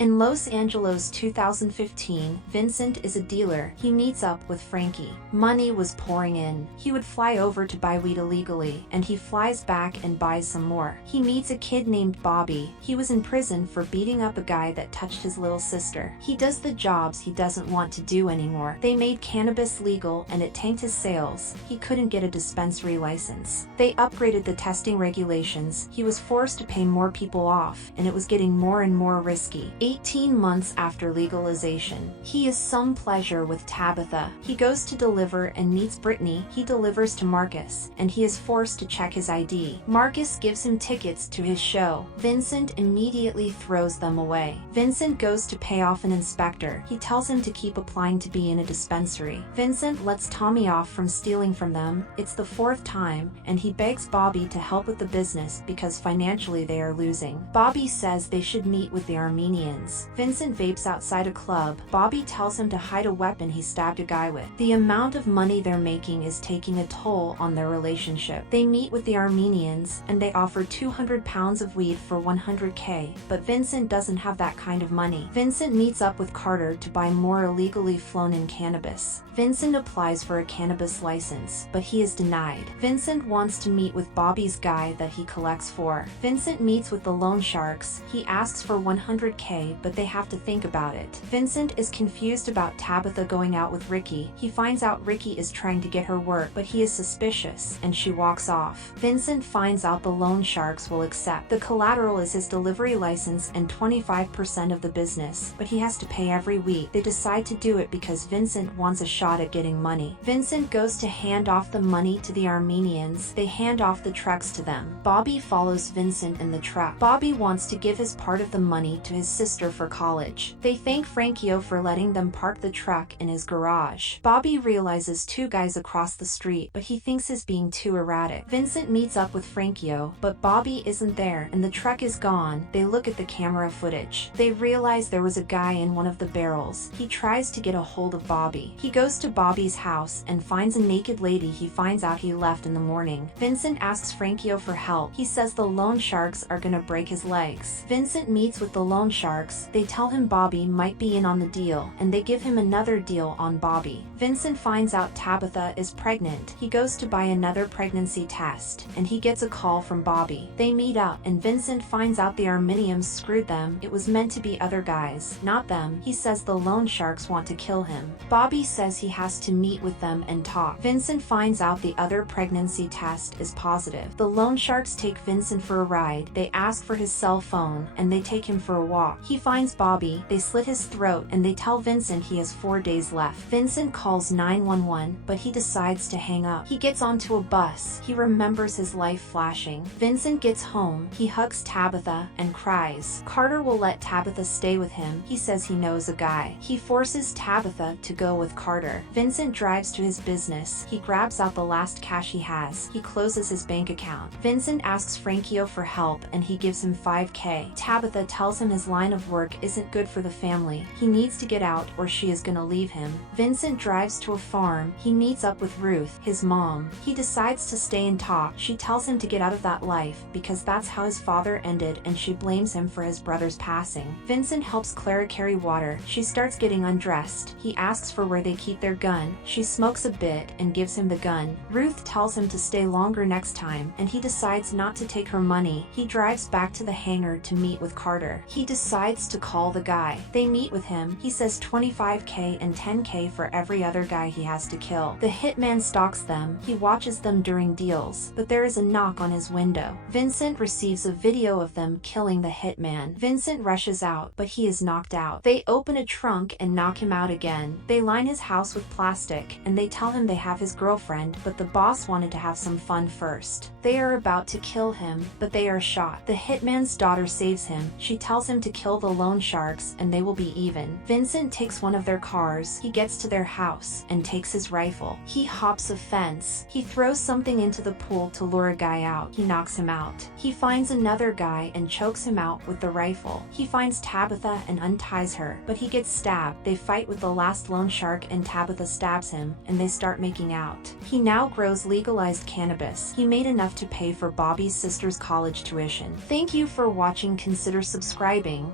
In Los Angeles 2015, Vincent is a dealer. He meets up with Frankie. Money was pouring in. He would fly over to buy weed illegally, and he flies back and buys some more. He meets a kid named Bobby. He was in prison for beating up a guy that touched his little sister. He does the jobs he doesn't want to do anymore. They made cannabis legal and it tanked his sales. He couldn't get a dispensary license. They upgraded the testing regulations. He was forced to pay more people off, and it was getting more and more risky. 18 months after legalization, he is some pleasure with Tabitha. He goes to deliver and meets Brittany. He delivers to Marcus, and he is forced to check his ID. Marcus gives him tickets to his show. Vincent immediately throws them away. Vincent goes to pay off an inspector. He tells him to keep applying to be in a dispensary. Vincent lets Tommy off from stealing from them. It's the fourth time, and he begs Bobby to help with the business because financially they are losing. Bobby says they should meet with the Armenians. Vincent vapes outside a club. Bobby tells him to hide a weapon he stabbed a guy with. The amount of money they're making is taking a toll on their relationship. They meet with the Armenians, and they offer 200 pounds of weed for $100K, but Vincent doesn't have that kind of money. Vincent meets up with Carter to buy more illegally flown-in cannabis. Vincent applies for a cannabis license, but he is denied. Vincent wants to meet with Bobby's guy that he collects for. Vincent meets with the loan sharks. He asks for $100K, but they have to think about it. Vincent is confused about Tabitha going out with Ricky. He finds out Ricky is trying to get her work, but he is suspicious, and she walks off. Vincent finds out the loan sharks will accept. The collateral is his delivery license and 25% of the business, but he has to pay every week. They decide to do it because Vincent wants a shot at getting money. Vincent goes to hand off the money to the Armenians. They hand off the trucks to them. Bobby follows Vincent in the truck. Bobby wants to give his part of the money to his sister for college. They thank Frankie for letting them park the truck in his garage. Bobby realizes two guys across the street, but he thinks he's being too erratic. Vincent meets up with Frankie, but Bobby isn't there and the truck is gone. They look at the camera footage. They realize there was a guy in one of the barrels. He tries to get a hold of Bobby. He goes to Bobby's house and finds a naked lady he finds out he left in the morning. Vincent asks Frankie for help. He says the loan sharks are gonna break his legs. Vincent meets with the loan sharks. They tell him Bobby might be in on the deal, and they give him another deal on Bobby. Vincent finds out Tabitha is pregnant. He goes to buy another pregnancy test, and he gets a call from Bobby. They meet up, and Vincent finds out the Armenians screwed them. It was meant to be other guys, not them. He says the loan sharks want to kill him. Bobby says he has to meet with them and talk. Vincent finds out the other pregnancy test is positive. The loan sharks take Vincent for a ride. They ask for his cell phone, and they take him for a walk. He finds Bobby. They slit his throat, and they tell Vincent he has 4 days left. Vincent calls 911, but he decides to hang up. He gets onto a bus. He remembers his life flashing. Vincent gets home. He hugs Tabitha and cries. Carter will let Tabitha stay with him. He says he knows a guy. He forces Tabitha to go with Carter. Vincent drives to his business. He grabs out the last cash he has. He closes his bank account. Vincent asks Frankie for help, and he gives him $5K. Tabitha tells him his line of work isn't good for the family. He needs to get out or she is gonna leave him. Vincent drives to a farm. He meets up with Ruth, his mom. He decides to stay and talk. She tells him to get out of that life because that's how his father ended, and she blames him for his brother's passing. Vincent helps Clara carry water. She starts getting undressed. He asks for where they keep their gun. She smokes a bit and gives him the gun. Ruth tells him to stay longer next time, and he decides not to take her money. He drives back to the hangar to meet with Carter. He decides to call the guy. They meet with him. He says 25K and 10K for every other guy he has to kill. The hitman stalks them. He watches them during deals, but there is a knock on his window. Vincent receives a video of them killing the hitman. Vincent rushes out, but he is knocked out. They open a trunk and knock him out again. They line his house with plastic, and they tell him they have his girlfriend, but the boss wanted to have some fun first. They are about to kill him, but they are shot. The hitman's daughter saves him. She tells him to kill the loan sharks and they will be even. Vincent takes one of their cars. He gets to their house and takes his rifle. He hops a fence. He throws something into the pool to lure a guy out. He knocks him out. He finds another guy and chokes him out with the rifle. He finds Tabitha and unties her, but he gets stabbed. They fight with the last loan shark and Tabitha stabs him, and they start making out. He now grows legalized cannabis. He made enough to pay for Bobby's sister's college tuition. Thank you for watching. Consider subscribing.